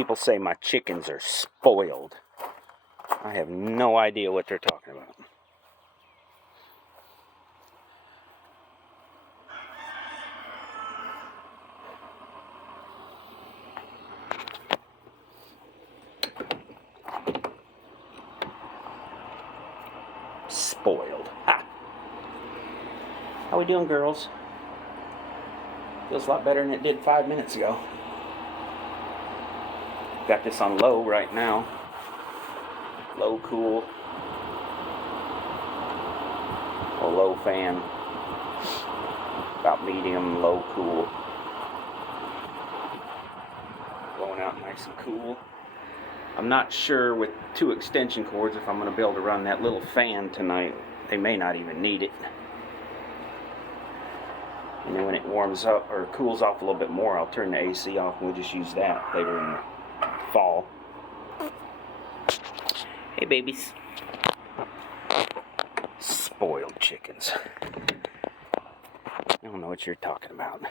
People say my chickens are spoiled. I have no idea what they're talking about. Spoiled. Ha! How we doing, girls? Feels a lot better than it did 5 minutes ago. Got this on low right now. Low cool. A low fan. About medium, low cool. Going out nice and cool. I'm not sure with 2 extension cords if I'm going to be able to run that little fan tonight. They may not even need it. And then when it warms up or cools off a little bit more, I'll turn the AC off and we'll just use that later in the fall. Hey babies. Spoiled chickens. I don't know what you're talking about.